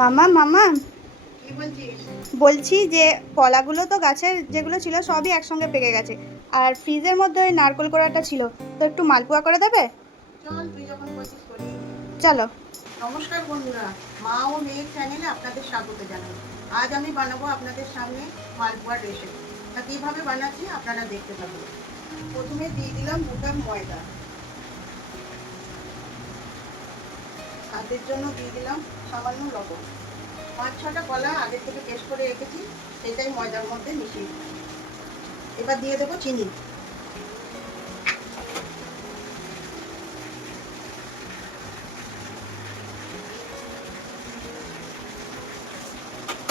মামা মামা। বলছি যে কলাগুলো তো গাছের যেগুলো ছিল সবই একসঙ্গে পেকে গেছে। আর ফ্রিজের মধ্যে ওই নারকোল কোড়াটা ছিল। তো একটু মালপোয়া করে দেবে? চল নমস্কার বন্ধুরা। মা ও মেয়ের চ্যানেলে আপনাদের স্বাগত জানাই। আজ আমি বানাবো আপনাদের সামনে মালপোয়ার রেসিপি তা কীভাবে বানাচ্ছি আপনারা দেখতে পাবেন। প্রথমে দিয়ে দিলাম দু কাপ ময়দা। স্বাদের জন্য দিয়ে দিলাম সামান্য লবণ। পাঁচ ছটা কলা আগে থেকে টেস্ট করে রেখেছি সেটাই ময়দার মধ্যে মিশিয়ে এবার দিয়ে দেবো চিনি।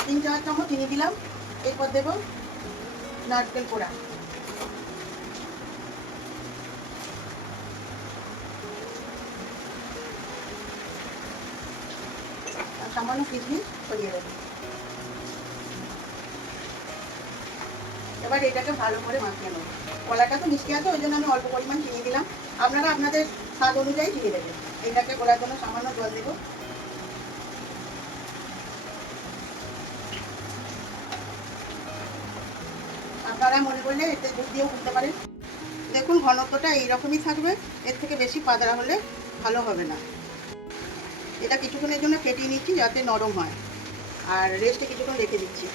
তিন চার চামচ চিনি দিলাম। এরপর দেবো নারকেল পোড়া সামান্য কিশমিশ ছড়িয়ে দেবো। এবার এটাকে ভালো করে মাখিয়ে নেব। কলাটা তো মিষ্টি আছে, ওই জন্য আমি অল্প পরিমাণ চিনি দিলাম। আপনারা আপনাদের স্বাদ অনুযায়ী চিনি দেবেন। এটাকে গোলার জন্য সামান্য জল দেবো। আপনারা মনে করলে এতে দুধ দিয়েও করতে পারেন। দেখুন, ঘনত্বটা এইরকমই থাকবে। এর থেকে বেশি পাতলা হলে ভালো হবে না। এটা কিছুক্ষণের জন্য ফেটিয়ে নিচ্ছি যাতে নরম হয়। আর রেস্টে কিছুক্ষণ রেখে দিচ্ছি।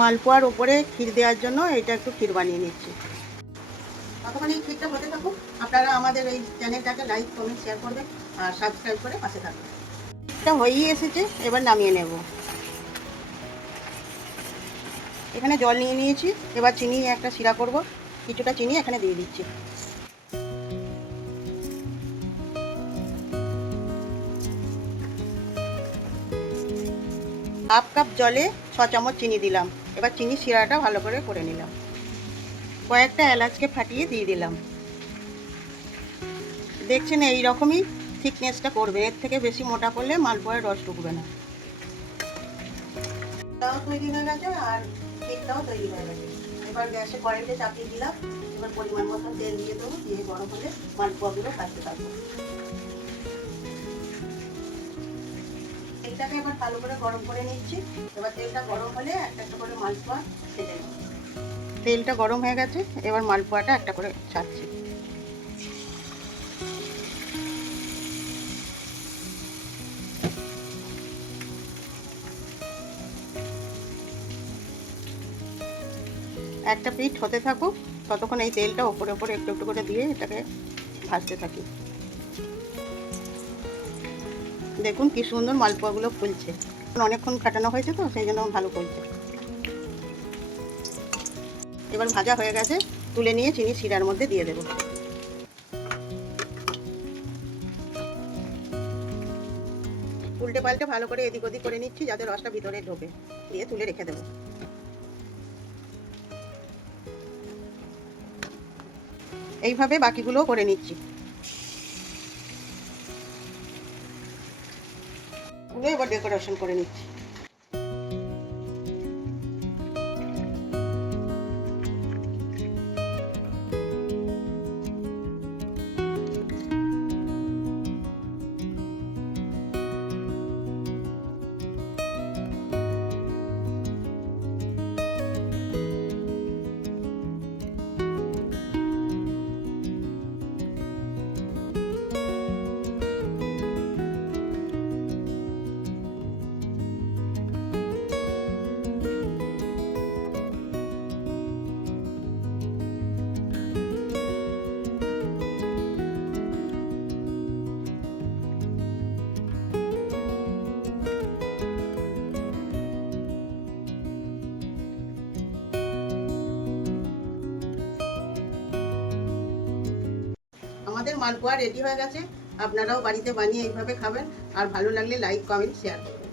মালপোয়ার ওপরে ক্ষীর দেওয়ার জন্য এটা একটু ক্ষীর বানিয়ে নিচ্ছি। ততক্ষণ এই ক্ষীরটা হতে থাকুক। আপনারা আমাদের এই চ্যানেলটাকে লাইক কমেন্ট শেয়ার করবেন আর সাবস্ক্রাইব করে পাশে থাকবেন। ক্ষীরটা হয়েই এসেছে, এবার নামিয়ে নেব। এখানে জল নিয়ে নিয়েছি, এবার চিনি একটা শিরা করব। কিছুটা চিনি এখানে দিয়ে দিচ্ছি। হাফ কাপ জলে ছ চামচ চিনি দিলাম। এবার চিনি শিরাটা ভালো করে করে নিলাম। কয়েকটা এলাচকে ফাটিয়ে দিয়ে দিলাম। দেখছেন এই রকমই থিকনেসটা করবে। এর থেকে বেশি মোটা করলে মালপোয়ার রস ঢুকবে না। তৈরি হয়ে গেছে আর কেকটাও তৈরি হয়ে গেছে। এবার গ্যাসে কড়াইতে চাপিয়ে দিলাম। এবার পরিমাণ মতো তেল দিয়ে দেবো। দিয়ে গরম হলে মালপোয়াগুলো ভাজতে থাকব। তেলটাকে এবার ভালো করে গরম করে নিচ্ছি। এবার তেলটা গরম হলে একটা একটা করে মালপোয়া ছেড়ে তেলটা গরম হয়ে গেছে, এবার মালপোয়াটা একটা করে ছাড়ছি। একটা পিঠ হতে থাকুক, ততক্ষণ এই তেলটা ওপরে ওপরে একটু একটু করে দিয়ে এটাকে ভাজতে থাকি। দেখুন কি সুন্দর মালপোয়াগুলো ফুলছে। অনেকক্ষণ কাটানো হয়েছে তো, সেই জন্য ভালো ফুলছে এবার ভাজা হয়ে গেছে, তুলে নিয়ে চিনি শিরার মধ্যে দিয়ে দেবো। উল্টে পাল্টে ভালো করে এদিক ওদিক করে নিচ্ছি, যাতে রসটা ভিতরে ঢোকে। দিয়ে তুলে রেখে দেবো। এইভাবে বাকিগুলোও করে নিচ্ছি। গুলো এবার ডেকোরেশন করে নিচ্ছি। আমাদের মালপোয়া রেডি হয়ে গেছে। আপনারাও বাড়িতে বানিয়ে এইভাবে খাবেন। আর ভালো লাগলে লাইক কমেন্ট শেয়ার করবেন